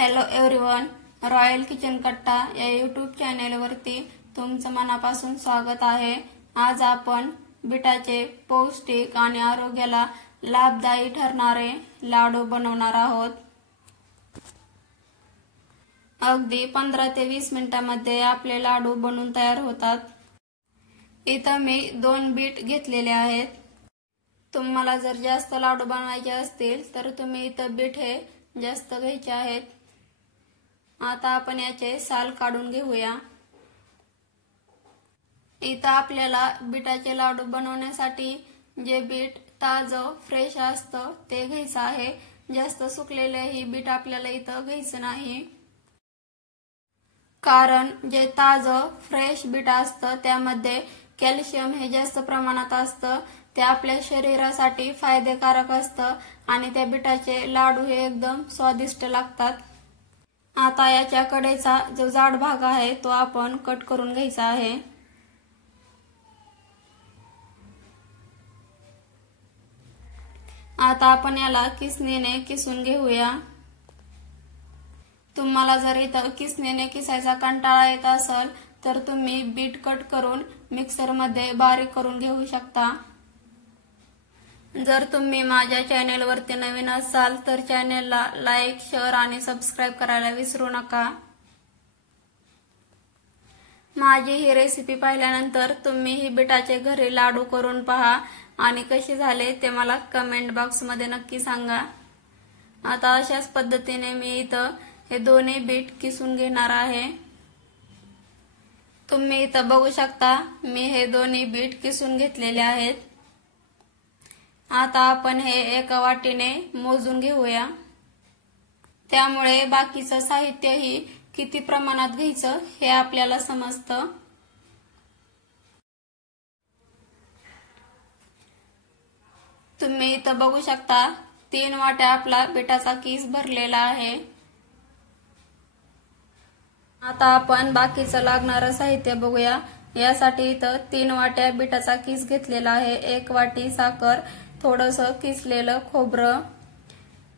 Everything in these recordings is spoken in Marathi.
हॅलो एव्हरीवन, रॉयल किचन कट्टा या यूट्यूब चॅनेलवरती तुमचं मनापासून स्वागत आहे। आज आपण बिटाचे पौष्टिक आणि आरोग्याला लाभदायी ठरणारे लाडू बनवणार आहोत। अगदी 15 ते 20 मिनिटांमध्ये आपले लाडू बनून तयार होतात। इथं मी 2 बीट घेतलेले आहेत। तुम्हाला जर जास्त लाडू बनवायचे असतील तर तुम्ही इथं बीट हे जास्त घ्यायचे आहेत। आता आपण याचे साल काढून घेऊया। इथं आपल्याला बिटाचे लाडू बनवण्यासाठी जे बीट ताजं फ्रेश असतं ते घ्यायचं आहे। जास्त सुकलेले ही बीट आपल्याला इथं घ्यायचं नाही, कारण जे ताजं फ्रेश बीट असतं त्यामध्ये कॅल्शियम हे जास्त प्रमाणात असतं। ते आपल्या शरीरासाठी फायदेकारक असतं आणि त्या बिटाचे लाडू हे एकदम स्वादिष्ट लागतात। आता याच्या कडेचा जो जाड भाग आहे तो आपण कट करून घ्यायचा आहे। आता आपण याला किसणीने किसून घेऊया। तुम्हाला जर इथं किसणीने किसायचा कंटाळा येत असेल तर तुम्ही बीट कट करून मिक्सर मध्ये बारीक करून घेऊ शकता। जर तुम्ही माझ्या चॅनेलवरती नवीन असाल तर चॅनेलला लाईक, शेअर आणि सबस्क्राइब करायला विसरू नका। माझी ही रेसिपी पाहिल्यानंतर तुम्ही ही बिटाचे घरी लाडू करून पहा आणि कसे झाले ते मला कमेंट बॉक्स मध्ये नक्की सांगा। आता अशाच पद्धतीने मी इथं हे दोन्ही बीट किसून घेणार आहे। तुम्ही इथं बघू शकता मी हे दोन्ही बीट किसून घेतलेले आहेत। आता आपण हे एका वाटीने मोजून घेऊया, त्यामुळे बाकीचं साहित्यही किती प्रमाणात घ्यायचं हे आपल्याला समजतं। तुम्ही इथं बघू शकता 3 वाट्या आपला बिटाचा किस भरलेला आहे। आता आपण बाकीचं लागणारं साहित्य बघूया। यासाठी इथं 3 वाट्या बिटाचा किस घेतलेला आहे, 1 वाटी साखर, थोडंसं किसलेलं खोबरं,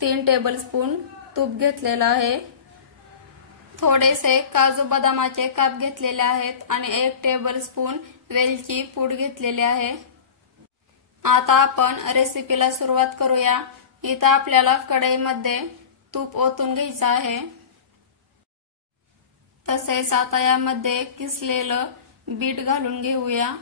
3 टेबलस्पून तूप घेतलेलं आहे, थोडेसे काजू बदामाचे काप घेतलेले आहेत आणि 1 टेबलस्पून वेलची पूड घेतलेली आहे। आता आपण रेसिपीला सुरुवात करूया। इथं आपल्याला कढईमध्ये तूप ओतून घ्यायचं आहे। तसेच आता यामध्ये किसलेलं बीट घालून घेऊया।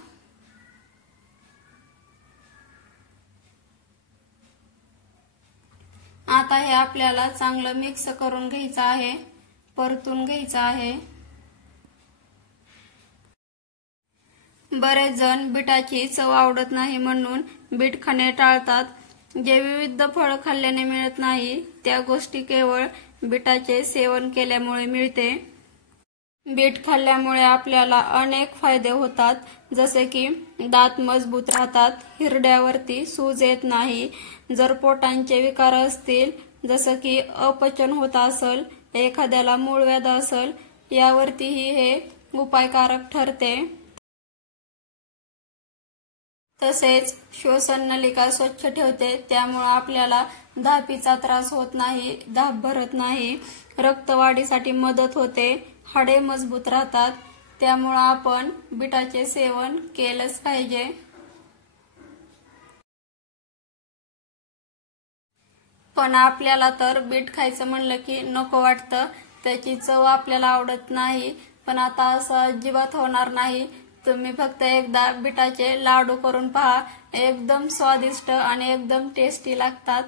आता हे आपल्याला चांगलं मिक्स करून घ्यायचं आहे, परतून घ्यायचं आहे। बरेच जण बिटाची चव आवडत नाही म्हणून बीट खाणे टाळतात। जे विविध फळ खाल्ल्याने मिळत नाही त्या गोष्टी केवळ बिटाचे सेवन केल्यामुळे मिळते। बीट खाल्ल्यामुळे आपल्याला अनेक फायदे होतात, जसे की दात मजबूत राहतात, हिरड्यावरती सूज येत नाही, जर पोटांचे विकार असतील जसं की अपचन होत असेल, एखाद्याला मूळव्याध असेल, यावरतीही हे उपायकारक ठरते। तसेच श्वसन नलिका स्वच्छ ठेवते, त्यामुळे आपल्याला धापीचा त्रास होत नाही, धाप भरत नाही, रक्तवाढीसाठी मदत होते, हाडे मजबूत राहतात। त्यामुळे आपण बिटाचे सेवन केलंच पाहिजे। पण आपल्याला तर बीट खायचं म्हणलं की नको वाटतं, त्याची चव आपल्याला आवडत नाही। पण आता असं अजिबात होणार नाही। तुम्ही फक्त एकदा बिटाचे लाडू करून पहा, एकदम स्वादिष्ट आणि एकदम टेस्टी लागतात।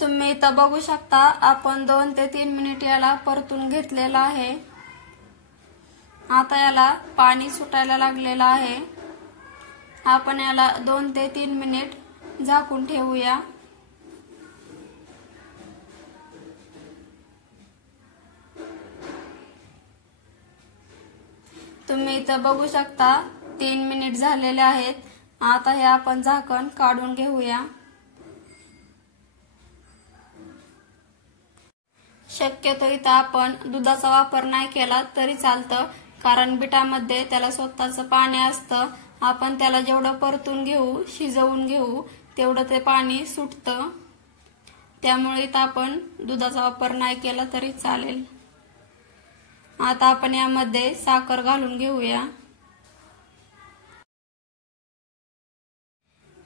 तुम्ही इथं बघू शकता आपण 2 ते 3 मिनिट याला परतून घेतलेला आहे। आता याला पाणी सुटायला लागलेलं आहे। आपण याला 2 ते 3 मिनिट झाकून ठेवूया। तुम्ही इथं बघू शकता 3 मिनिट झालेले आहेत। आता हे आपण झाकण काढून घेऊया। शक्यतो इथं आपण दुधाचा वापर नाही केला तरी चालतं, कारण बिटामध्ये त्याला स्वतःचं पाणी असतं। आपण त्याला जेवढं परतून घेऊ, शिजवून घेऊ, तेवढं ते पाणी सुटतं। त्यामुळे इथं आपण दुधाचा वापर नाही केला तरी चालेल। आता आपण यामध्ये साखर घालून घेऊया।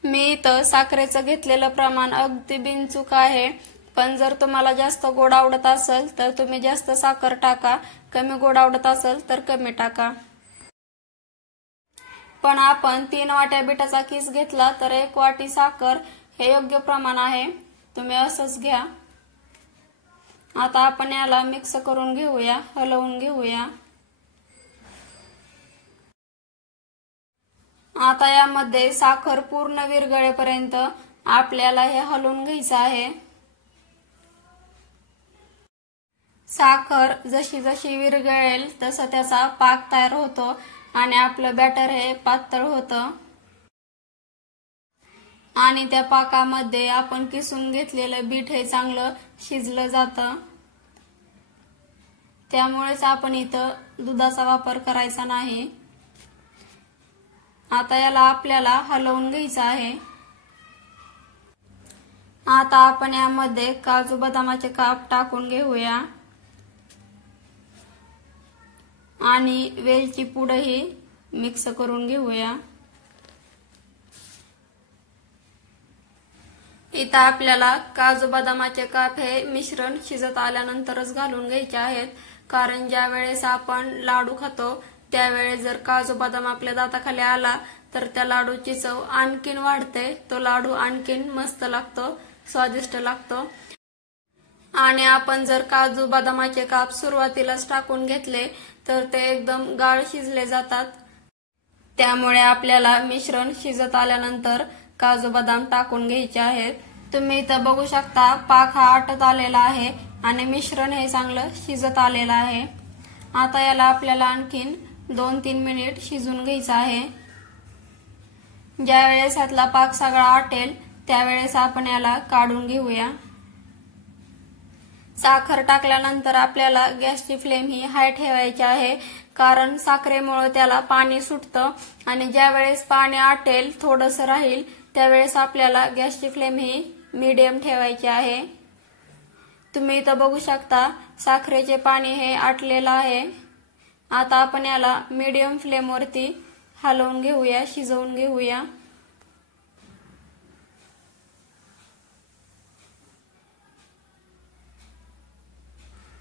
मी इथं साखरेचं घेतलेलं प्रमाण अगदी बिनचूक आहे, पण जर तुम्हाला जास्त गोड आवडत असेल तर तुम्ही जास्त साखर टाका, कमी गोड आवडत असेल तर कमी टाका। पण आपण 3 वाट्या बिटाचा किस घेतला तर 1 वाटी साखर हे योग्य प्रमाण आहे, तुम्ही असंच घ्या। आता आपण याला मिक्स करून घेऊया, हलवून घेऊया। आता यामध्ये साखर पूर्ण विरघळेपर्यंत आपल्याला हे हलवून घ्यायचं आहे। साखर जशी जशी विरघळेल तसा त्याचा पाक तयार होतो आणि आपलं बॅटर हे पातळ होतं आणि त्या पाकामध्ये आपण किसून घेतलेलं बीट हे चांगलं शिजलं जातं। त्यामुळेच आपण इथं दुधाचा वापर करायचा नाही। आता याला आपल्याला हलवून घ्यायचं आहे। आता आपण यामध्ये काजू बदामाचे काप टाकून घेऊया आणि वेलची पूडही मिक्स करून घेऊया। इथं आपल्याला काजू बदामाचे काप हे मिश्रण शिजत आल्यानंतरच घालून घ्यायचे आहेत, कारण ज्या वेळेस आपण लाडू खातो त्यावेळेस जर काजू बदाम आपल्या दाताखाली आला तर त्या लाडूची चव आणखीन वाढते, तो लाडू आणखीन मस्त लागतो, स्वादिष्ट लागतो। आणि आपण जर काजू बदामाचे काप सुरुवातीलाच टाकून घेतले तर ते एकदम गाळ शिजले जातात। त्यामुळे आपल्याला मिश्रण शिजत आल्यानंतर काजू बदाम टाकून घ्यायचे आहेत। तुम्ही इथं बघू शकता पाक हा आटत आलेला आहे आणि मिश्रण हे चांगलं शिजत आलेलं आहे। आता याला आपल्याला आणखीन 2-3 मिनिट शिजून घ्यायचं आहे। ज्या वेळेस यातला पाक सगळा आटेल त्यावेळेस आपण याला काढून घेऊया। साखर टाकल्यानंतर आपल्याला गॅसची फ्लेम ही हाय ठेवायची आहे, कारण साखरेमुळे त्याला पाणी सुटतं आणि ज्या वेळेस पाणी आटेल थोडंसं राहील त्यावेळेस आपल्याला गॅसची फ्लेम ही मीडियम ठेवायची आहे। तुम्ही इथं बघू शकता साखरेचे पाणी हे आटलेलं आहे। आता आपण याला मीडियम फ्लेम वरती हलवून घेऊया, शिजवून घेऊया।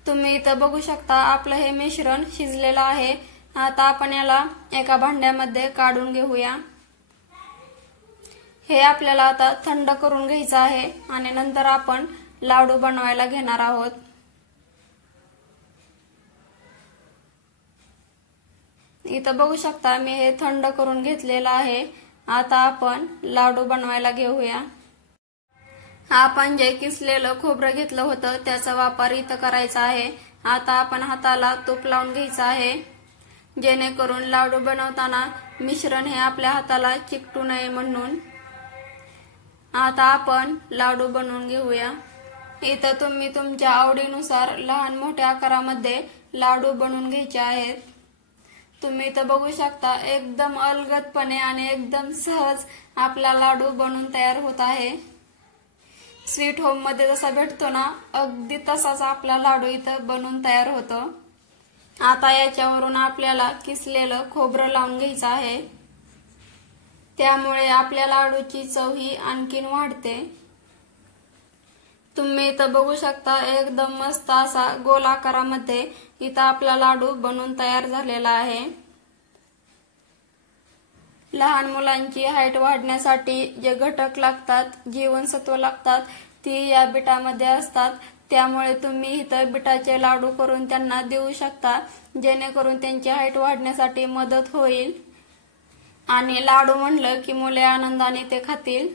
तुम्ही इथं बघू शकता आपलं हे मिश्रण शिजलेलं आहे। आता आपण याला एका भांड्यामध्ये काढून घेऊया। हे आपल्याला आता थंड करून घ्यायचं आहे आणि नंतर आपण लाडू बनवायला घेणार आहोत। इथं बघू शकता मी हे थंड करून घेतलेलं आहे। आता आपण लाडू बनवायला घेऊया। आपण जे किसलेलं खोबरं घेतलं होतं त्याचा वापर इथं करायचा आहे। आता आपण हाताला तूप लावून घ्यायचं आहे, जेणेकरून लाडू बनवताना मिश्रण हे आपल्या हाताला चिकटू नये म्हणून। आता आपण लाडू बनवून घेऊया। इथं तुम्ही तुमच्या आवडीनुसार लहान मोठ्या आकारामध्ये लाडू बनवून घ्यायचे आहेत। तुम्ही इथं बघू शकता एकदम अलगदपणे आणि एकदम सहज आपला लाडू बनून तयार होत आहे। स्वीट होम मध्ये जसा भेटतो ना अगदी तसाच आपला लाडू इथं बनून तयार होतो। आता याच्यावरून आपल्याला किसलेलं खोबरं लावून घ्यायचं आहे, त्यामुळे आपल्या लाडूची चव ही आणखीन वाढते। तुम्ही इथं बघू शकता एकदम मस्त असा गोल आकारामध्ये इथं आपला लाडू बनून तयार झालेला आहे। लहान मुलांची हाईट वाढण्यासाठी जे घटक लागतात, जीवनसत्व लागतात, ती या बिटामध्ये असतात। त्यामुळे तुम्ही इथं बिटाचे लाडू करून त्यांना देऊ शकता, जेणेकरून त्यांची हाईट वाढण्यासाठी मदत होईल आणि लाडू म्हणलं की मुले आनंदाने ते खातील।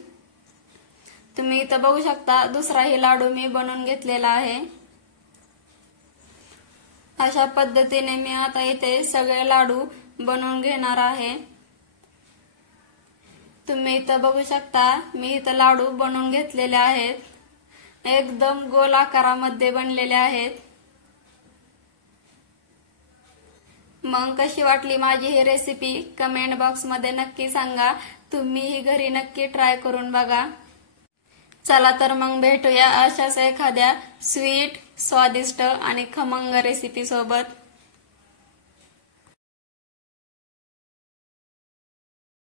तुम्ही इथं बघू शकता दुसराही लाडू मी बनवून घेतलेला आहे। अशा पद्धतीने मी आता इथे सगळे लाडू बनवून घेणार आहे। तुम्ही इथं बघू शकता मी इथं लाडू बनवून घेतलेले आहेत, एकदम गोल आकारामध्ये बनलेले आहेत। मग कशी वाटली माझी ही रेसिपी कमेंट बॉक्स मध्ये नक्की सांगा। तुम्ही ही घरी नक्की ट्राय करून बघा। चला तर मग भेटूया अशाच एखाद्या स्वीट, स्वादिष्ट आणि खमंग रेसिपी सोबत.